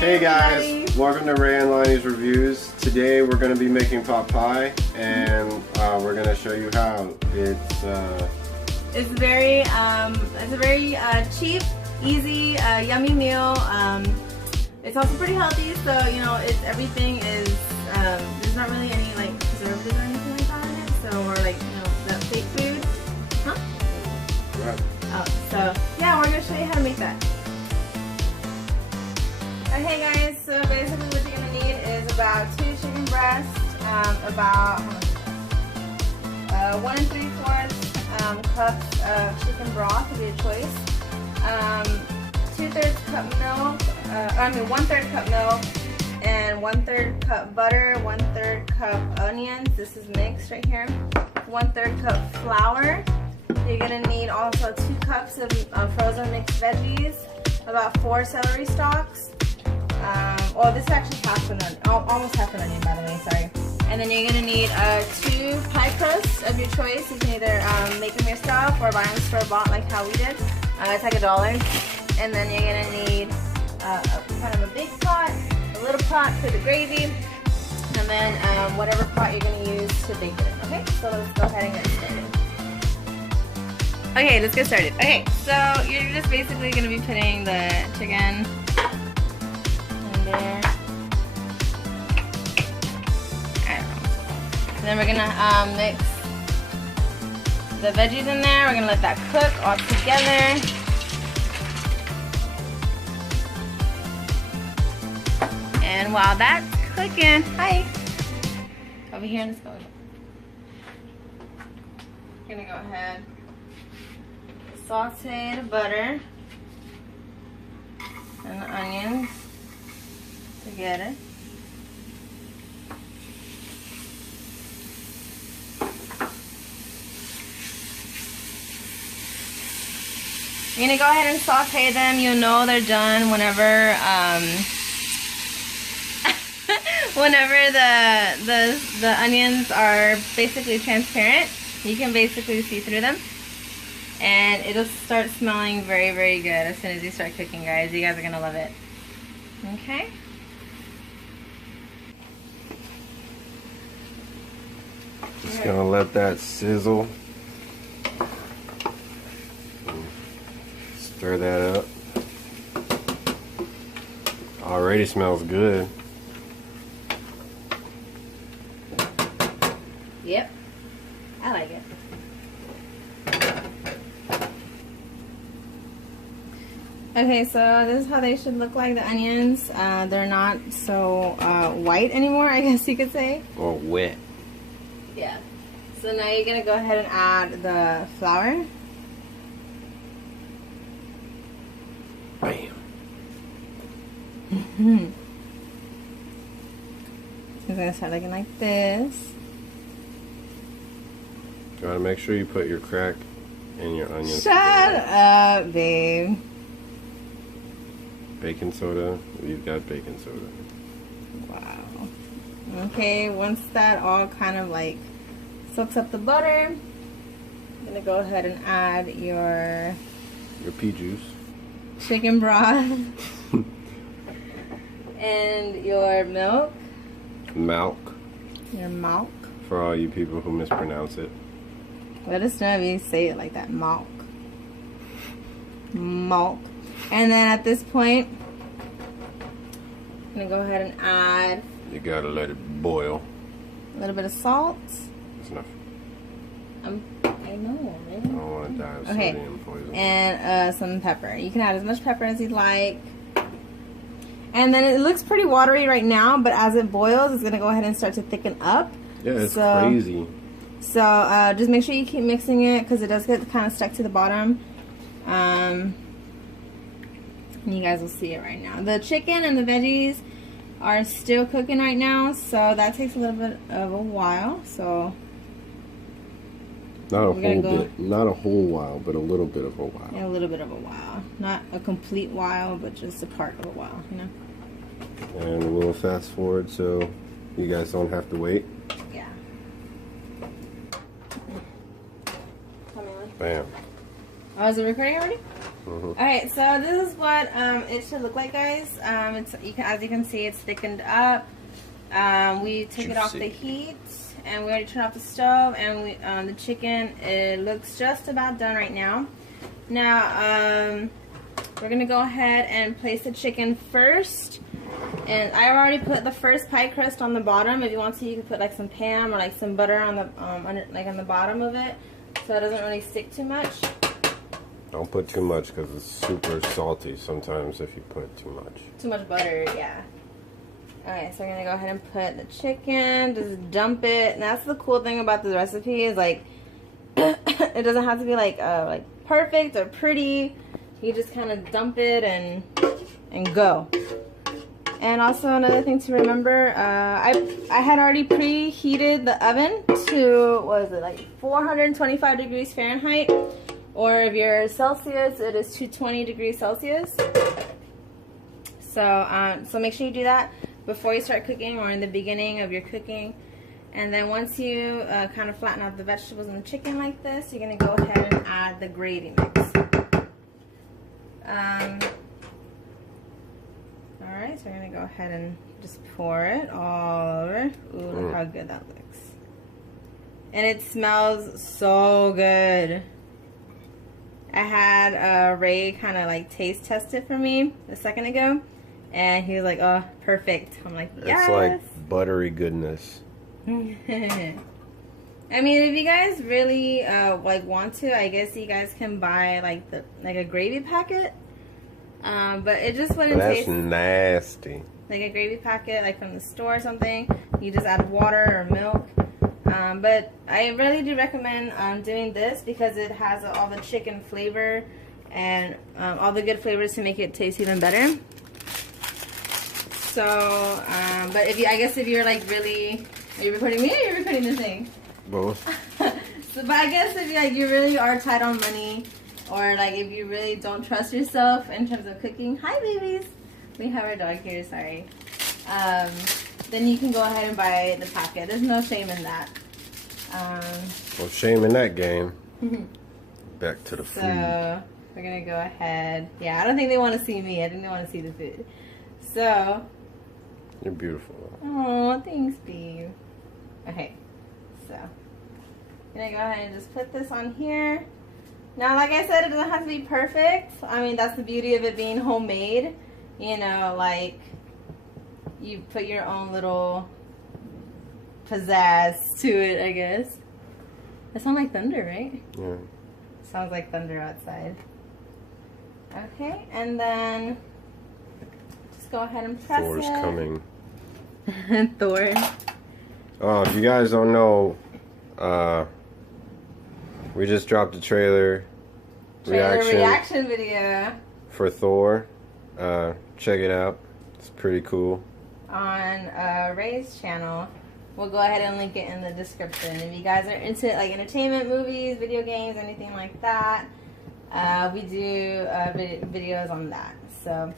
Hey guys, welcome to Ray and Lonnie's Reviews. Today we're going to be making pot pie, and we're going to show you how. It's a very cheap, easy, yummy meal. It's also pretty healthy, so you know everything is there's not really any like preservatives or anything like that in it. So or like that fake food, huh? right. Oh, so yeah, we're gonna show you how to make that. Okay guys, so basically what you're gonna need is about 2 chicken breasts, about 1 3/4 cups of chicken broth of your choice, 2/3 cup milk, 1/3 cup milk, and 1/3 cup butter, 1/3 cup onions. This is mixed right here. 1/3 cup flour. You're gonna need also 2 cups of frozen mixed veggies, about 4 celery stalks. Well, this is actually half an onion, almost half an onion, by the way. Sorry. And then you're gonna need 2 pie crusts of your choice. You can either make them yourself or buy them store-bought, like how we did. It's like $1. And then you're gonna need kind of a big pot, a little pot for the gravy, and then whatever pot you're gonna use to bake it in. Okay, so let's go ahead and get started. Okay, let's get started. Okay, so you're just basically gonna be putting the chicken in there. I don't know. And then we're gonna mix the veggies in there. We're gonna let that cook all together. And while that's cooking, hi, over here in the stove. I'm gonna go ahead, saute the butter and the onions together. You're gonna go ahead and saute them. You'll know they're done whenever whenever the onions are basically transparent. You can basically see through them, and it'll start smelling very, very good as soon as you start cooking, guys. You guys are gonna love it. Okay. Just gonna let that sizzle. Stir that up. Already smells good. Yep, I like it. Okay, so this is how they should look like, the onions. They're not so white anymore, I guess you could say. Or wet. Yeah. So now you're gonna go ahead and add the flour. Bam. It's gonna start looking like this. You gotta make sure you put your crack and your onions Shut together. up, babe. Baking soda. We've got baking soda. Wow. Okay, once that all kind of like soaks up the butter, I'm gonna go ahead and add your pea juice. chicken broth and your milk. Milk. Your milk. For all you people who mispronounce it. Let us know if you say it like that. Milk. Milk. And then at this point, I'm gonna go ahead and add. You gotta let it boil. A little bit of salt. That's enough. I know, right? I don't want to die of sodium poison. And some pepper. You can add as much pepper as you'd like. And then it looks pretty watery right now, but as it boils, it's gonna go ahead and start to thicken up. Yeah, it's crazy. So just make sure you keep mixing it because it does get kind of stuck to the bottom. And you guys will see it right now. The chicken and the veggies are still cooking right now, so that takes a little bit of a while. So not a whole bit, not a whole while, but a little bit of a while. Yeah, a little bit of a while, not a complete while, but just a part of a while, you know. And we'll fast forward so you guys don't have to wait. Yeah. Bam. Oh, is it recording already? All right, so this is what it should look like, guys. As you can see, it's thickened up. We took it off the heat, and we already turned off the stove. And we the chicken, it looks just about done right now. Now we're gonna go ahead and place the chicken first. And I already put the first pie crust on the bottom. If you want to, you can put like some Pam or like some butter on the on the bottom of it, so it doesn't really stick too much. Don't put too much because it's super salty sometimes if you put too much. Too much butter, yeah. Alright, so we're gonna go ahead and put the chicken, just dump it. And that's the cool thing about this recipe is like it doesn't have to be like perfect or pretty. You just kind of dump it and go. And also another thing to remember, I had already preheated the oven to, what is it, like 425 degrees Fahrenheit. Or if you're Celsius, it is 220 degrees Celsius. So, so make sure you do that before you start cooking or in the beginning of your cooking. And then once you kind of flatten out the vegetables and the chicken like this, you're going to go ahead and add the gravy mix. Alright, so we're going to go ahead and just pour it all over. Ooh, look how good that looks. And it smells so good. I had Ray kind of like taste test it for me a second ago, and he was like, "Oh, perfect." I'm like, "Yes." It's like buttery goodness. I mean, if you guys really like want to, I guess you guys can buy like a gravy packet. But it just wouldn't taste. That's nasty. Like a gravy packet, like from the store or something. You just add water or milk. But I really do recommend doing this because it has all the chicken flavor and all the good flavors to make it taste even better. So, but I guess if you're like really, are you recording me or are you recording this thing? Both. So, but I guess if you really are tight on money, or like if you really don't trust yourself in terms of cooking, hi babies, we have our dog here, sorry. Then you can go ahead and buy the packet. There's no shame in that. Well, shame in that game. Back to the food. So we're gonna go ahead. Yeah, I don't think they want to see me. I think they want to see the food. So. You're beautiful. Oh, thanks, babe. Okay, so I'm gonna go ahead and just put this on here. Now, like I said, it doesn't have to be perfect. I mean, that's the beauty of it being homemade. You know, like you put your own little pizzazz to it, I guess. It sounds like thunder, right? Yeah. Sounds like thunder outside. Okay, and then just go ahead and press Thor's it. coming. Thor. Oh, if you guys don't know, we just dropped a trailer reaction video for Thor. Check it out. It's pretty cool. On Ray's channel. We'll go ahead and link it in the description. If you guys are into like entertainment, movies, video games, anything like that, we do videos on that. So,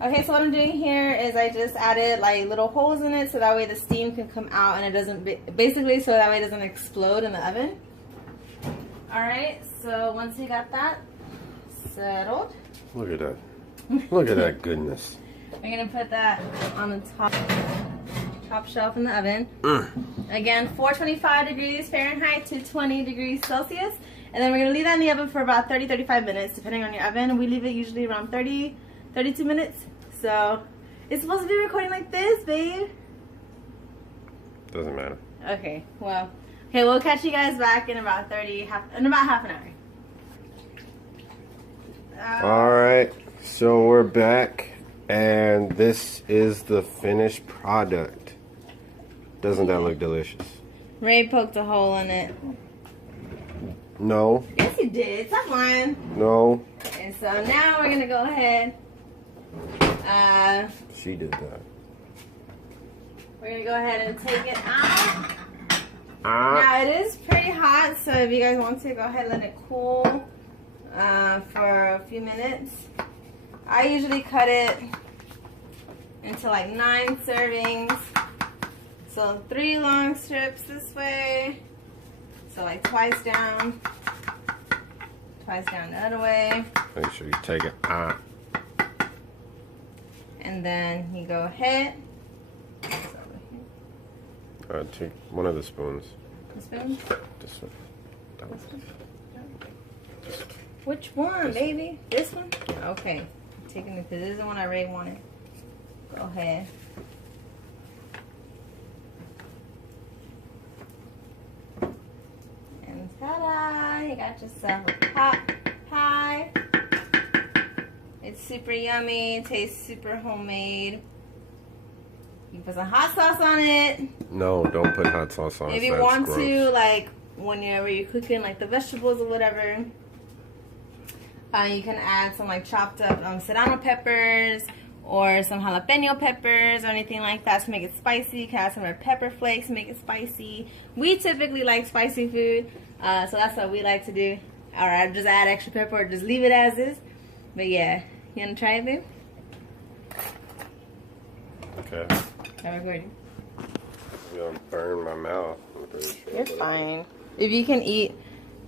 okay, so what I'm doing here is I just added like little holes in it so that way the steam can come out and it doesn't, basically so that way it doesn't explode in the oven. Alright, so once you got that settled. Look at that. Look at that goodness. We're going to put that on the top shelf in the oven. Again, 425 degrees Fahrenheit to 20 degrees Celsius. And then we're going to leave that in the oven for about 30-35 minutes, depending on your oven. We leave it usually around 30-32 minutes. So, it's supposed to be recording like this, babe. Doesn't matter. Okay, well. Okay, we'll catch you guys back in about half an hour. Alright, so we're back. And this is the finished product. Doesn't that look delicious? Ray poked a hole in it. No. Yes, he did. Stop lying. No. And so now we're going to go ahead. She did that. We're going to go ahead and take it out. Now, it is pretty hot, so if you guys want to, go ahead and let it cool for a few minutes. I usually cut it into like 9 servings. So 3 long strips this way. So like twice down. Twice down the other way. Make sure you take it out. And then you go ahead. Take one of the spoons. The spoon? This one. That one. Which one, baby? This one? Okay. I'm taking it because this is the one I already wanted. Go ahead. And ta-da! You got yourself a pot pie. It's super yummy. It tastes super homemade. You put some hot sauce on it. No, don't put hot sauce on it. If you want to, like, whenever you're cooking, like, the vegetables or whatever, you can add some, like, chopped up serrano peppers or some jalapeno peppers or anything like that to make it spicy. You can add some red pepper flakes to make it spicy. We typically like spicy food, so that's what we like to do. Or I just add extra pepper or just leave it as is. But yeah, you want to try it, babe? Okay. I'm recording. I'm gonna burn my mouth. I'm pretty sure. You're fine. If you can eat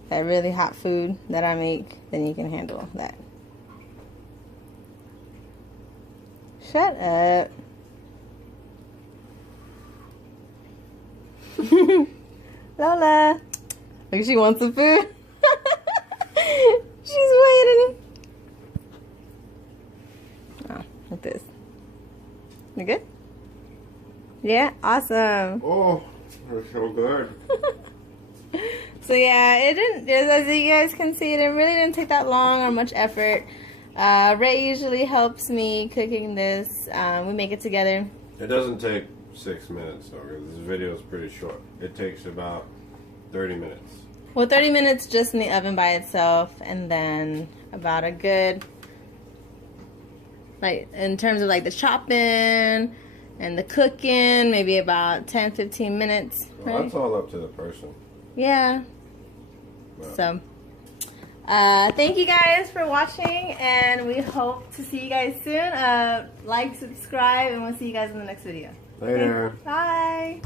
that really hot food that I make, then you can handle that. Shut up. Lola. Look, she wants some food. She's waiting. Oh, like this. You good? Yeah, awesome. Oh, it's so good. So yeah, it didn't, as you guys can see, it really didn't take that long or much effort. Ray usually helps me cooking this. We make it together. It doesn't take 6 minutes though, because this video is pretty short. It takes about 30 minutes. Well, 30 minutes just in the oven by itself, and then about a good, like, in terms of like the chopping and the cooking, maybe about 10-15 minutes. Well, right? that's all up to the person. Yeah. Wow. So, thank you guys for watching, and we hope to see you guys soon. Like, subscribe, and we'll see you guys in the next video. Later. Okay? Bye.